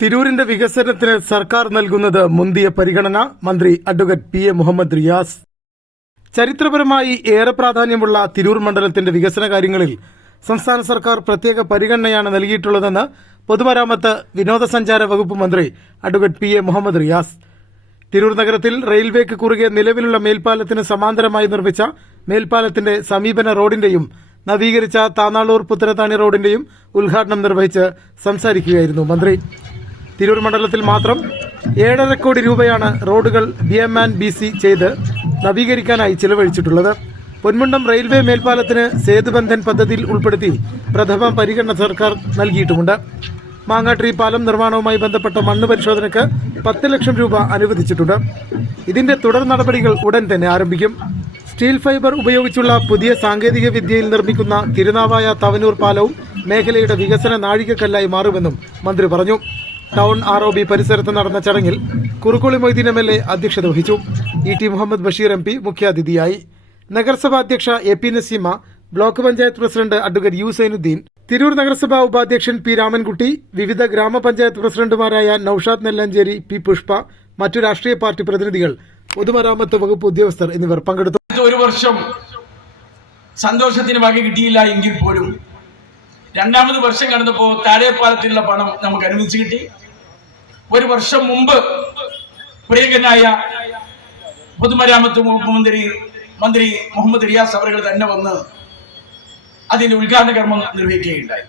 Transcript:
തിരൂരിന്റെ വികസനത്തിന് സർക്കാർ നൽകുന്നത് മുന്തിയ പരിഗണന മന്ത്രി advocate P A Muhammad Riyas. ചരിത്രപരമായി ഏറെ പ്രാധാന്യമുള്ള തിരൂർ മണ്ഡലത്തിന്റെ വികസന കാര്യങ്ങളിൽ സംസ്ഥാന സർക്കാർ പ്രത്യേക പരിഗണനയാണ് നൽകിയിട്ടുള്ളതെന്ന് പൊതുമരാമത്ത് വിനോദസഞ്ചാര വകുപ്പ് മന്ത്രി advocate P A Muhammad Riyas. Tirur നഗരത്തിൽ റെയിൽവേക്ക് കുറുകെ നിലവിലുള്ള മേൽപ്പാലത്തിന് സമാന്തരമായി നിർമ്മിച്ച മേൽപ്പാലത്തിന്റെ സമീപന റോഡിന്റെയും നവീകരിച്ച താനാളൂർ പുത്തനത്താണി റോഡിന്റെയും ഉദ്ഘാടനം നിർവഹിച്ച് സംസാരിക്കുകയായിരുന്നു മന്ത്രി. തിരൂർ മണ്ഡലത്തിൽ മാത്രം ഏഴര കോടി രൂപയാണ് റോഡുകൾ B M and B C ചെയ്ത് നവീകരിക്കാനായി ചിലവഴിച്ചിട്ടുള്ളത്. പൊന്മുണ്ടം റെയിൽവേ മേൽപ്പാലത്തിന് സേതുബന്ധൻ പദ്ധതിയിൽ ഉൾപ്പെടുത്തി പ്രഥമ പരിഗണന സർക്കാർ നൽകിയിട്ടുമുണ്ട്. മാങ്ങാട്രി പാലം നിർമ്മാണവുമായി ബന്ധപ്പെട്ട മണ്ണ് പരിശോധനയ്ക്ക് പത്ത് ലക്ഷം രൂപ അനുവദിച്ചിട്ടുണ്ട്. ഇതിന്റെ തുടർ നടപടികൾ ഉടൻ തന്നെ ആരംഭിക്കും. സ്റ്റീൽ ഫൈബർ ഉപയോഗിച്ചുള്ള പുതിയ സാങ്കേതിക വിദ്യയിൽ നിർമ്മിക്കുന്ന തിരുനാവായ തവനൂർ പാലവും മേഖലയുടെ വികസന നാഴികക്കല്ലായി മാറുമെന്നും മന്ത്രി പറഞ്ഞു. ടൗൺ ആർ ഒ ബി പരിസരത്ത് നടന്ന ചടങ്ങിൽ Kurukkoli Moideen M L A അധ്യക്ഷത വഹിച്ചു. E T Muhammad Basheer M P മുഖ്യാതിഥിയായി. നഗരസഭാ അധ്യക്ഷ A P Naseema block panchayat president advocate U Sainudheen Tirur നഗരസഭാ ഉപാധ്യക്ഷൻ പി രാമൻകുട്ടി വിവിധ ഗ്രാമപഞ്ചായത്ത് പ്രസിഡന്റുമാരായ നൌഷാദ് നെല്ലഞ്ചേരി പി പുഷ്പ മറ്റു രാഷ്ട്രീയ പാർട്ടി പ്രതിനിധികൾ പൊതുമരാമത്ത് വകുപ്പ് ഉദ്യോഗസ്ഥർ എന്നിവർ പങ്കെടുത്തു. ഒരു വർഷം സന്തോഷത്തിന് വക കിട്ടിയില്ല എങ്കിൽ പോലും രണ്ടാമത് വർഷം കടന്നപ്പോൾ താഴെപ്പാലത്തിലുള്ള പണം നമുക്ക് അനുവദിച്ചു കിട്ടി. ഒരു വർഷം മുമ്പ് പ്രിയങ്കനായ പൊതുമരാമത്ത് വകുപ്പ് മന്ത്രി മന്ത്രി മുഹമ്മദ് റിയാസ് അവർ തന്നെ വന്ന് അതിന്റെ ഉദ്ഘാടന കർമ്മം നിർവഹിക്കുകയുണ്ടായി.